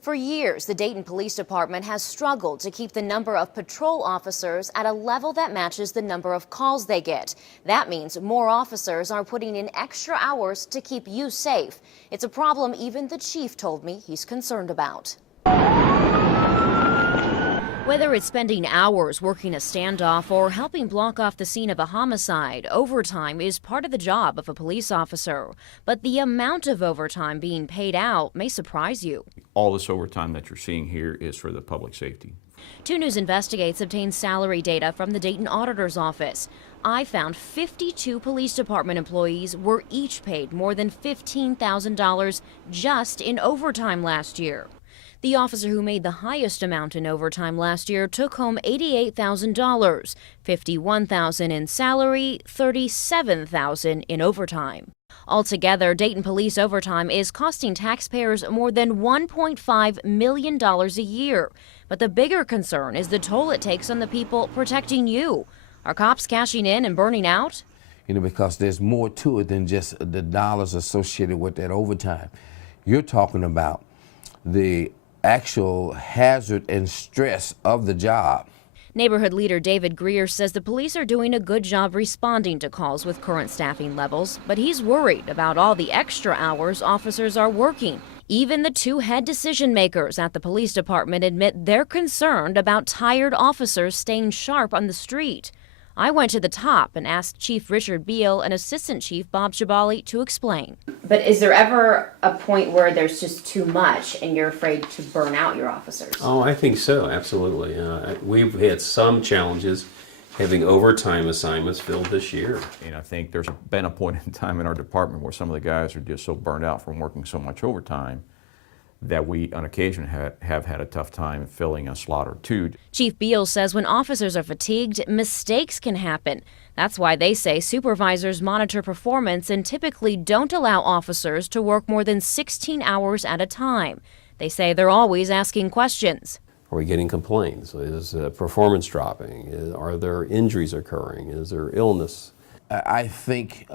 For years, the Dayton Police Department has struggled to keep the number of patrol officers at a level that matches the number of calls they get. That means more officers are putting in extra hours to keep you safe. It's a problem even the chief told me he's concerned about. Whether it's spending hours working a standoff or helping block off the scene of a homicide, overtime is part of the job of a police officer. But the amount of overtime being paid out may surprise you. All this overtime that you're seeing here is for the public safety. 2 News Investigates obtained salary data from the Dayton Auditor's Office. I found 52 police department employees were each paid more than $15,000 just in overtime last year. The officer who made the highest amount in overtime last year took home $88,000, $51,000 in salary, $37,000 in overtime. Altogether, Dayton Police overtime is costing taxpayers more than $1.5 million a year. But the bigger concern is the toll it takes on the people protecting you. Are cops cashing in and burning out? Because there's more to it than just the dollars associated with that overtime. You're talking about the actual hazard and stress of the job. Neighborhood leader David Greer says the police are doing a good job responding to calls with current staffing levels, but he's worried about all the extra hours officers are working. Even the 2 head decision makers at the police department admit they're concerned about tired officers staying sharp on the street. I went to the top and asked Chief Richard Beal and Assistant Chief Bob Shabali to explain. But is there ever a point where there's just too much and you're afraid to burn out your officers? Oh, I think so, absolutely. We've had some challenges having overtime assignments filled this year. And I think there's been a point in time in our department where some of the guys are just so burned out from working so much overtime that we, on occasion, have had a tough time filling a slot or 2. Chief Beal says when officers are fatigued, mistakes can happen. That's why they say supervisors monitor performance and typically don't allow officers to work more than 16 hours at a time. They say they're always asking questions. Are we getting complaints? Is performance dropping? Are there injuries occurring? Is there illness? I think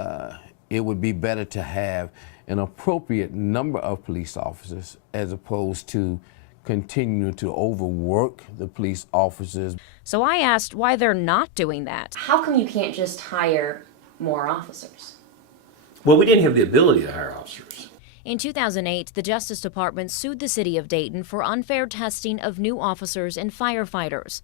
it would be better to have an appropriate number of police officers as opposed to continuing to overwork the police officers. So I asked why they're not doing that. How come you can't just hire more officers? Well, we didn't have the ability to hire officers. In 2008, the Justice Department sued the city of Dayton for unfair testing of new officers and firefighters.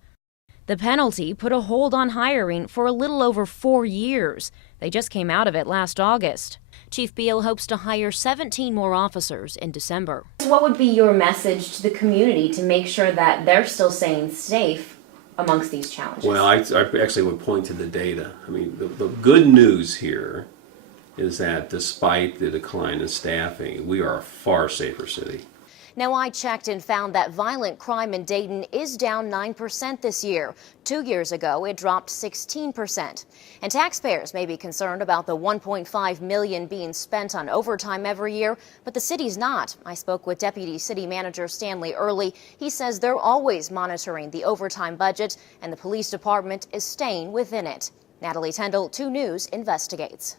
The penalty put a hold on hiring for a little over 4 years. They just came out of it last August. Chief Beal hopes to hire 17 more officers in December. What would be your message to the community to make sure that they're still staying safe amongst these challenges? Well, I actually would point to the data. I mean, the good news here is that despite the decline in staffing, we are a far safer city. Now, I checked and found that violent crime in Dayton is down 9% this year. 2 years ago, it dropped 16%. And taxpayers may be concerned about the $1.5 million being spent on overtime every year, but the city's not. I spoke with Deputy City Manager Stanley Early. He says they're always monitoring the overtime budget, and the police department is staying within it. Natalie Tendall, 2 News Investigates.